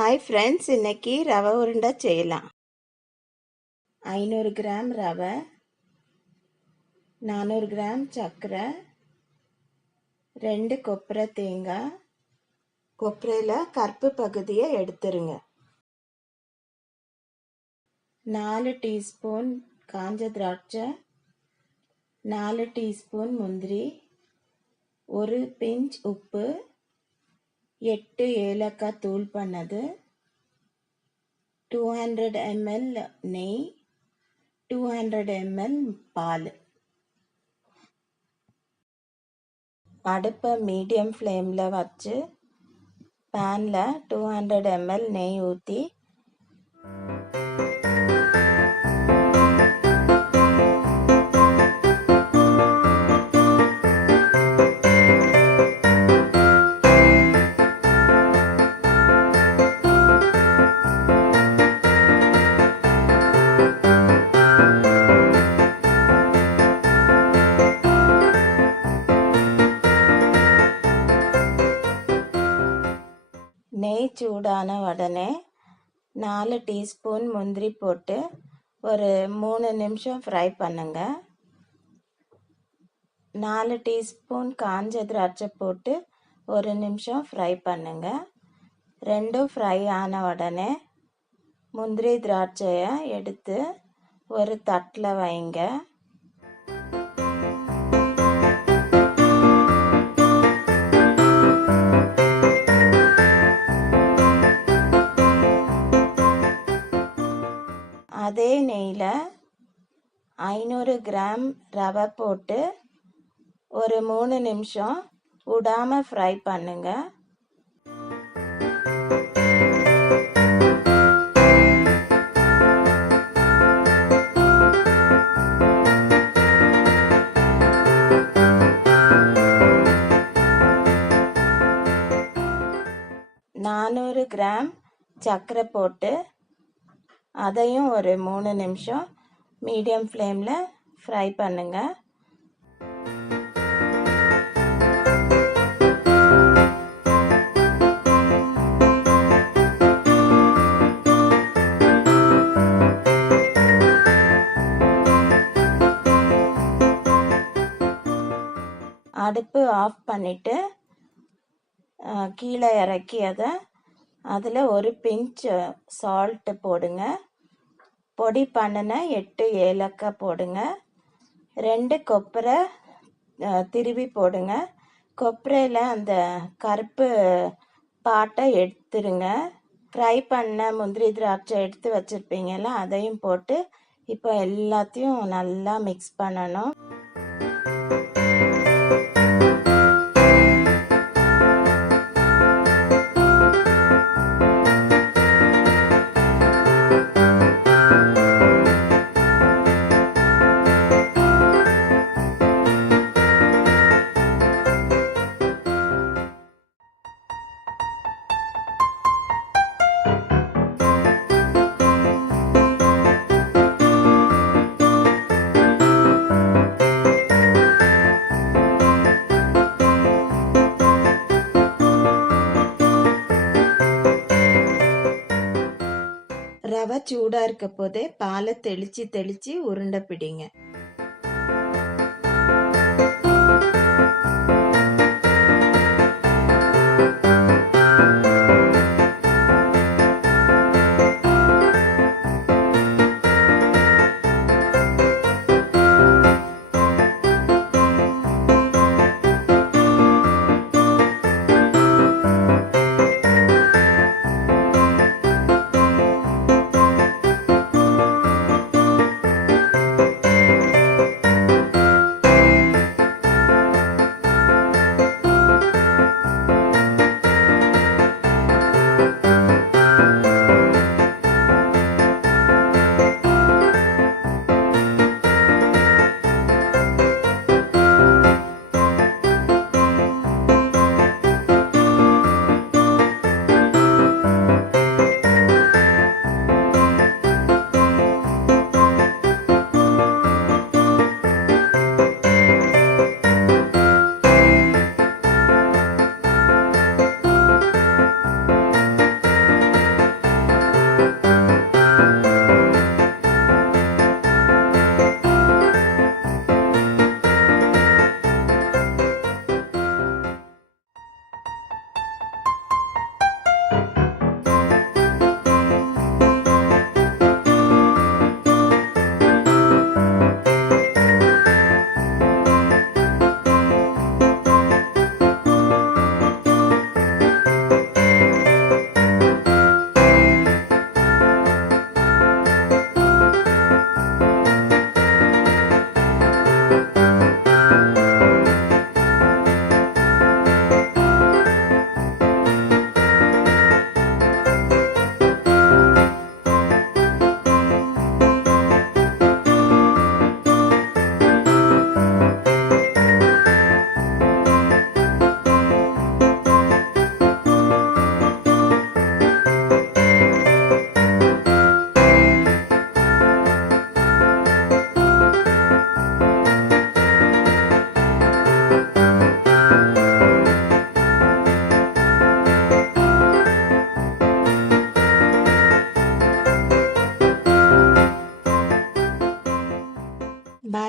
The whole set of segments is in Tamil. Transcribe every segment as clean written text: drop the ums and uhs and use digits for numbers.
ஹாய் ஃப்ரெண்ட்ஸ், இன்னைக்கு ரவை உருண்டை செய்யலாம். 500 கிராம் ரவை, 400 கிராம் சர்க்கரை, 2 கொப்பரை தேங்காய். கொப்பரையில் கருப்பு பகுதியை எடுத்துருங்க. 4 டீஸ்பூன் காஞ்ச திராட்சை, 4 டீஸ்பூன் முந்திரி, 1 பிஞ்ச் உப்பு, 8 ஏலக்காய் தூள் பண்ணது, 200 ml நெய், 200 ml பால். அடுப்பை மீடியம் ஃப்ளேமில் வச்சு பேனில் 200 ml நெய் ஊற்றி நெய் சூடான உடனே 4 டீஸ்பூன் முந்திரி போட்டு ஒரு 3 நிமிஷம் ஃப்ரை பண்ணுங்க. 4 டீஸ்பூன் காஞ்ச திராட்சை போட்டு 1 நிமிஷம் ஃப்ரை பண்ணுங்க. ரெண்டும் ஃப்ரை ஆன உடனே முந்திரி திராட்சையை எடுத்து ஒரு தட்டில் வைங்க. அதே நெய்யில் 500 கிராம் ரவை போட்டு ஒரு 3 நிமிஷம் விடாமல் ஃப்ரை பண்ணுங்க. நானூறு கிராம் சர்க்கரை போட்டு அதையும் ஒரு 3 நிமிஷம் மீடியம் ஃப்ளேமில் ஃப்ரை பண்ணுங்க. அடுப்பு ஆஃப் பண்ணிவிட்டு கீழே இறக்கி அதில் ஒரு பிஞ்ச் சால்ட்டு போடுங்க. பொடி பண்ணின 8 ஏலக்காய் போடுங்க. 2 கொப்பரை திருவி போடுங்க. கொப்பரையில் அந்த கருப்பு பாட்டை எடுத்துருங்க. ஃப்ரை பண்ண முந்திரி திராட்சை எடுத்து வச்சுருப்பீங்கல்ல, அதையும் போட்டு இப்போ எல்லாத்தையும் நல்லா மிக்ஸ் பண்ணணும். ரவை சூடாக இருக்க போதே பாலை தெளித்து உருண்டை பிடிங்க.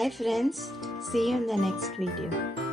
Bye friends. See you in the next video.